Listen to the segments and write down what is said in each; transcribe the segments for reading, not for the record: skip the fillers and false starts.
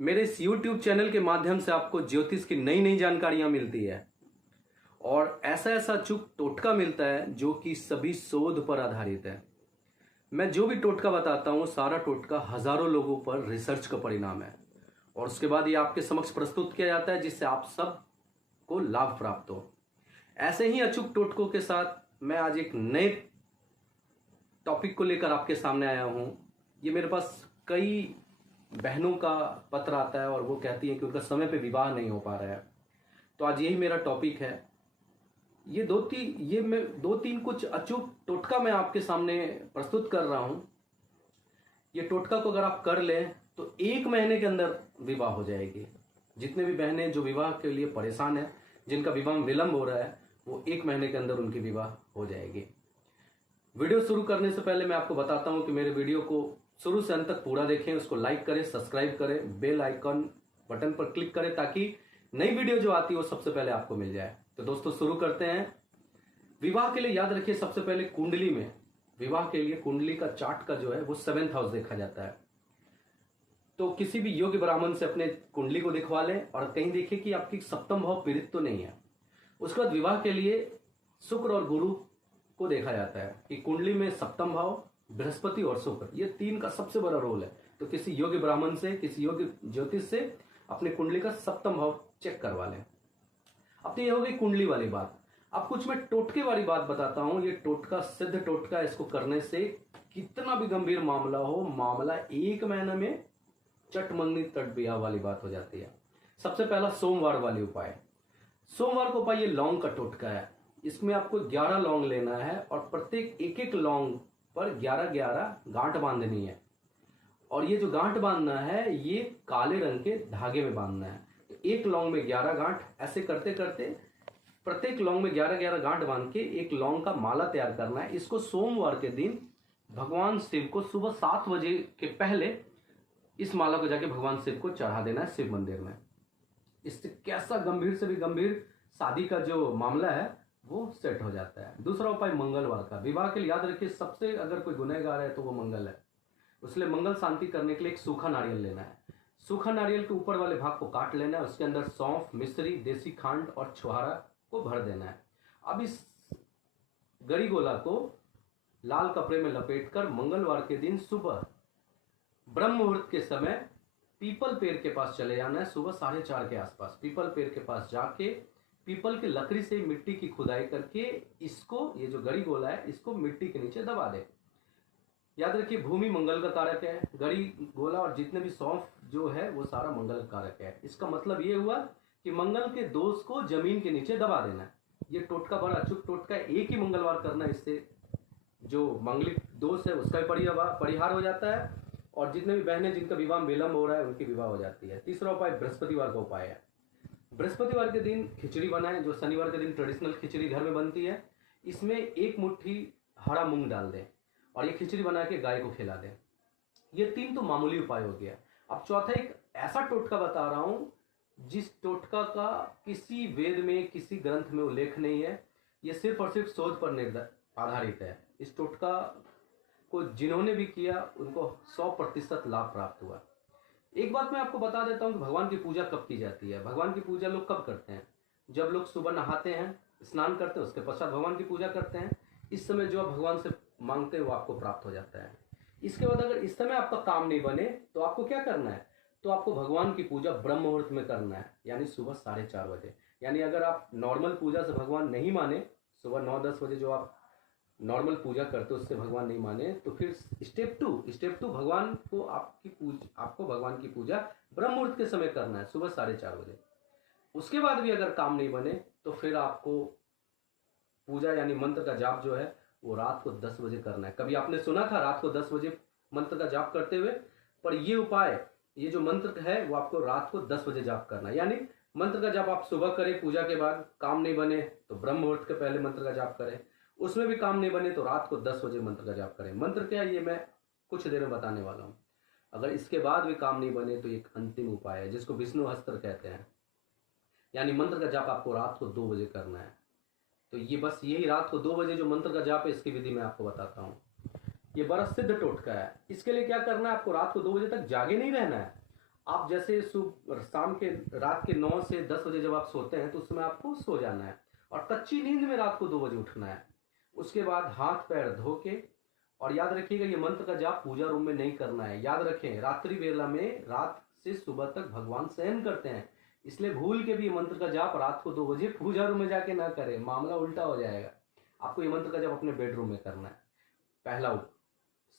मेरे इस YouTube channel के माध्यम से आपको ज्योतिष की नई नई जानकारियां मिलती है और ऐसा ऐसा अचूक टोटका मिलता है जो कि सभी शोध पर आधारित है। मैं जो भी टोटका बताता हूँ सारा टोटका हजारों लोगों पर रिसर्च का परिणाम है और उसके बाद ये आपके समक्ष प्रस्तुत किया जाता है जिससे आप सब को लाभ प्राप्त हो। ऐसे ही अचूक टोटकों के साथ मैं आज एक नए टॉपिक को लेकर आपके सामने आया हूँ। ये मेरे पास कई बहनों का पत्र आता है और वो कहती हैं कि उनका समय पे विवाह नहीं हो पा रहा है। तो आज यही मेरा टॉपिक है। मैं दो तीन कुछ अचूक टोटका मैं आपके सामने प्रस्तुत कर रहा हूँ। ये टोटका को अगर आप कर लें तो 1 महीने के अंदर विवाह हो जाएगी। जितने भी बहनें जो विवाह के लिए परेशान हैं, जिनका विवाह में विलंब हो रहा है, वो 1 महीने के अंदर उनकी विवाह हो जाएगी। वीडियो शुरू करने से पहले मैं आपको बताता हूं कि मेरे वीडियो को शुरू से अंत तक पूरा देखें, उसको लाइक करें, सब्सक्राइब करें, बेल आइकन बटन पर क्लिक करें ताकि नई वीडियो जो आती है वो सबसे पहले आपको मिल जाए। तो दोस्तों शुरू करते हैं। विवाह के लिए याद रखिए सबसे पहले कुंडली में विवाह के लिए कुंडली का चार्ट का जो है वो 7th हाउस देखा जाता है। तो किसी भी योग्य ब्राह्मण से अपने कुंडली को दिखवा लें और कहीं देखिए कि आपकी सप्तम भाव पीड़ित तो नहीं है। उसके बाद विवाह के लिए शुक्र और गुरु को देखा जाता है कि कुंडली में सप्तम भाव, बृहस्पति और शुक्र, ये 3 का सबसे बड़ा रोल है। तो किसी योग्य ब्राह्मण से, किसी योग्य ज्योतिष से अपने कुंडली का सप्तम भाव चेक करवा लें। अब तो ये हो गई कुंडली वाली बात। अब कुछ मैं टोटके वाली बात बताता हूं। ये टोटका सिद्ध टोटका, इसको करने से कितना भी गंभीर मामला हो, मामला 1 महीने में चट मंगनी तट ब्याह वाली बात हो जाती है। सबसे पहला सोमवार वाली उपाय। सोमवार का उपाय ये लौंग का टोटका है। इसमें आपको 11 लौंग लेना है और प्रत्येक एक लौंग पर 11 गांठ बांधनी है और ये जो गांठ बांधना है ये काले रंग के धागे में बांधना है। तो एक लौंग में 11 गांठ, ऐसे करते करते प्रत्येक लौंग में 11 गांठ बांध के एक लौंग का माला तैयार करना है। इसको सोमवार के दिन भगवान शिव को सुबह 7 बजे के पहले इस माला को जाके भगवान शिव को चढ़ा देना है शिव मंदिर में। इससे कैसा गंभीर से भी गंभीर शादी का जो मामला है वो सेट हो जाता है। दूसरा उपाय मंगलवार का। विवाह के लिए याद रखिए सबसे अगर कोई गुनहगार है तो वो मंगल है। उसलिए मंगल शांति करने के लिए एक सूखा नारियल लेना है। सूखा नारियल के ऊपर वाले भाग को काट लेना है, उसके अंदर सौंफ, मिश्री, देसी खांड और छुहारा को भर देना है। अब इस गरी गोला को लाल कपड़े में लपेटकर मंगलवार के दिन सुबह ब्रह्म मुहूर्त के समय पीपल पेड़ के पास चले जाना है। सुबह 4:30 के आसपास पीपल पेड़ के पास जाके पीपल की लकड़ी से मिट्टी की खुदाई करके इसको, ये जो गरी गोला है, इसको मिट्टी के नीचे दबा दे। याद रखिए भूमि मंगल का कारक है। गरी गोला और जितने भी सौंफ जो है वो सारा मंगल का कारक है। इसका मतलब ये हुआ कि मंगल के दोष को जमीन के नीचे दबा देना है। ये टोटका बड़ा अचूक टोटका है। एक ही मंगलवार करना है, इससे जो मांगलिक दोष है उसका भी परिहार हो जाता है और जितने भी बहनें जिनका विवाह विलंब हो रहा है उनकी विवाह हो जाती है। तीसरा उपाय बृहस्पतिवार का उपाय है। बृहस्पतिवार के दिन खिचड़ी बनाएं, जो शनिवार के दिन ट्रेडिशनल खिचड़ी घर में बनती है। इसमें 1 मुट्ठी हरा मूंग डाल दें और ये खिचड़ी बना के गाय को खिला दें। ये 3 तो मामूली उपाय हो गया। अब चौथा एक ऐसा टोटका बता रहा हूं जिस टोटका का किसी वेद में, किसी ग्रंथ में उल्लेख नहीं है। ये सिर्फ और सिर्फ शोध पर आधारित है। इस टोटका को जिन्होंने भी किया उनको 100% लाभ प्राप्त हुआ। एक बात मैं आपको बता देता हूं कि भगवान की पूजा कब की जाती है। भगवान की पूजा लोग कब करते हैं? जब लोग सुबह नहाते हैं, स्नान करते हैं, उसके पश्चात भगवान की पूजा करते हैं। इस समय जो आप भगवान से मांगते हैं वो आपको प्राप्त हो जाता है। इसके बाद अगर इस समय आपका काम नहीं बने तो आपको क्या करना है? तो आपको भगवान की पूजा ब्रह्म मुहूर्त में करना है, यानी सुबह 4:30 बजे। यानी अगर आप नॉर्मल पूजा से भगवान नहीं माने, सुबह 9-10 बजे जो आप नॉर्मल पूजा करते हो उससे भगवान नहीं माने, तो फिर स्टेप टू भगवान को आपको भगवान की पूजा ब्रह्म मुहूर्त के समय करना है, सुबह 4:30 बजे। उसके बाद भी अगर काम नहीं बने तो फिर आपको पूजा यानी मंत्र का जाप जो है वो रात को 10 बजे करना है। कभी आपने सुना था रात को 10 बजे मंत्र का जाप करते हुए? पर ये उपाय, ये जो मंत्र है वो आपको रात को 10 बजे जाप करना है। यानी मंत्र का जाप आप सुबह करें पूजा के बाद, काम नहीं बने तो ब्रह्म मुहूर्त के पहले मंत्र का जाप करें, उसमें भी काम नहीं बने तो रात को 10 बजे मंत्र का जाप करें। मंत्र क्या है ये मैं कुछ देर में बताने वाला हूँ। अगर इसके बाद भी काम नहीं बने तो एक अंतिम उपाय है जिसको विष्णु अस्त्र कहते हैं। यानी मंत्र का जाप आपको रात को 2 बजे करना है। तो ये बस यही रात को 2 बजे जो मंत्र का जाप है इसकी विधि मैं आपको बताता हूँ। ये बड़ा सिद्ध टोटका है। इसके लिए क्या करना है? आपको रात को 2 बजे तक जागे नहीं रहना है। आप जैसे शाम के रात के 9 से 10 बजे जब आप सोते हैं तो उस समय आपको सो जाना है और कच्ची नींद में रात को 2 बजे उठना है। उसके बाद हाथ पैर धो के, और याद रखिएगा ये मंत्र का जाप पूजा रूम में नहीं करना है। याद रखें, रात्रि वेला में रात से सुबह तक भगवान शयन करते हैं, इसलिए भूल के भी ये मंत्र का जाप रात को 2 बजे पूजा रूम में जाके ना करें, मामला उल्टा हो जाएगा। आपको ये मंत्र का जाप अपने बेडरूम में करना है, पहला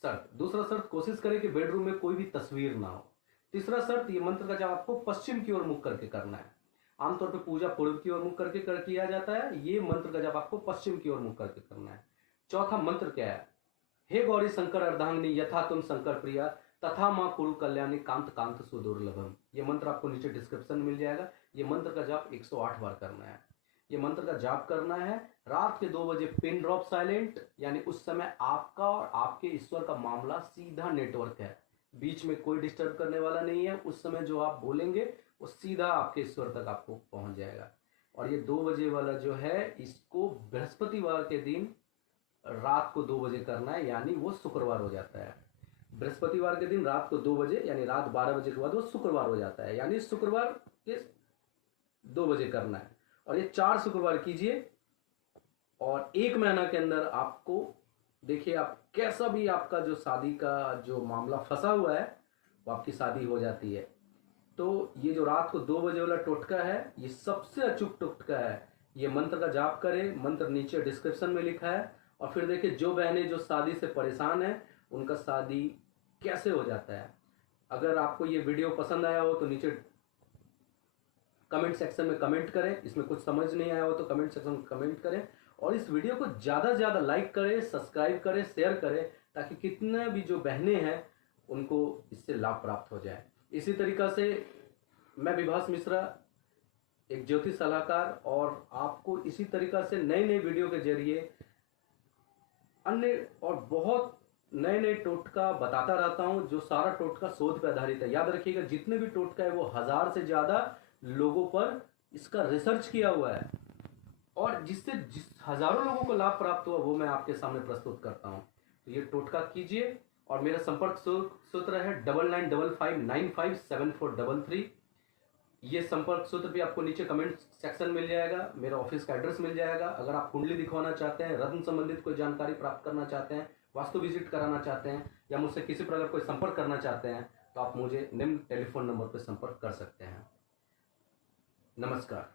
शर्त। दूसरा शर्त, कोशिश करें कि बेडरूम में कोई भी तस्वीर ना हो। तीसरा शर्त, ये मंत्र का जाप आपको पश्चिम की ओर मुख करके करना है। आमतौर पर पूजा पूर्व की ओर मुख करके किया जाता है, ये मंत्र का जाप आपको पश्चिम की ओर मुख करके करना है। चौथा मंत्र क्या है? हे गौरी शंकर अर्धांगिनी यथा तुम शंकर प्रिया तथा माँ कुरु कल्याणी कांत कांत सुदुर्लभम। ये मंत्र आपको नीचे डिस्क्रिप्शन में मिल जाएगा। ये मंत्र का जाप 108 बार करना है। ये मंत्र का जाप करना है रात के 2 बजे, पिन ड्रॉप साइलेंट, यानी उस समय आपका और आपके ईश्वर का मामला सीधा नेटवर्क है, बीच में कोई डिस्टर्ब करने वाला नहीं है। उस समय जो आप बोलेंगे वो सीधा आपके ईश्वर तक आपको पहुंच जाएगा। और ये 2 बजे वाला जो है, इसको बृहस्पतिवार के दिन रात को 2 बजे करना है, यानी वो शुक्रवार हो जाता है। बृहस्पतिवार के दिन रात को 2 बजे, यानी रात 12 बजे के बाद वो शुक्रवार हो जाता है, यानी शुक्रवार के 2 बजे करना है। और ये 4 शुक्रवार कीजिए और 1 महीना के अंदर आपको देखिए, आप कैसा भी आपका जो शादी का जो मामला फंसा हुआ है वो आपकी शादी हो जाती है। तो ये जो रात को 2 बजे वाला टोटका है, ये सबसे अचूक टोटका है। ये मंत्र का जाप करें, मंत्र नीचे डिस्क्रिप्शन में लिखा है। और फिर देखिए, जो बहनें जो शादी से परेशान हैं उनका शादी कैसे हो जाता है। अगर आपको ये वीडियो पसंद आया हो तो नीचे कमेंट सेक्शन में कमेंट करें। इसमें कुछ समझ नहीं आया हो तो कमेंट सेक्शन में कमेंट करें, और इस वीडियो को ज़्यादा से ज़्यादा लाइक करें, सब्सक्राइब करें, शेयर करें, ताकि कितने भी जो बहनें हैं उनको इससे लाभ प्राप्त हो जाए। इसी तरीक़ा से मैं विभास मिश्रा, एक ज्योतिष सलाहकार, और आपको इसी तरीक़ा से नए नए वीडियो के जरिए अन्य और बहुत नए नए टोटका बताता रहता हूं, जो सारा टोटका शोध पर आधारित है। याद रखिएगा, जितने भी टोटका है वो 1000 से ज़्यादा लोगों पर इसका रिसर्च किया हुआ है, और जिससे हजारों लोगों को लाभ प्राप्त हुआ वो मैं आपके सामने प्रस्तुत करता हूं। तो ये टोटका कीजिए, और मेरा संपर्क सूत्र है 9955957433। ये संपर्क सूत्र भी आपको नीचे कमेंट सेक्शन मिल जाएगा, मेरा ऑफिस का एड्रेस मिल जाएगा। अगर आप कुंडली दिखवाना चाहते हैं, रत्न संबंधित कोई जानकारी प्राप्त करना चाहते हैं, वास्तु विजिट कराना चाहते हैं, या मुझसे किसी प्रकार कोई संपर्क करना चाहते हैं, तो आप मुझे निम्न टेलीफोन नंबर पर संपर्क कर सकते हैं। नमस्कार।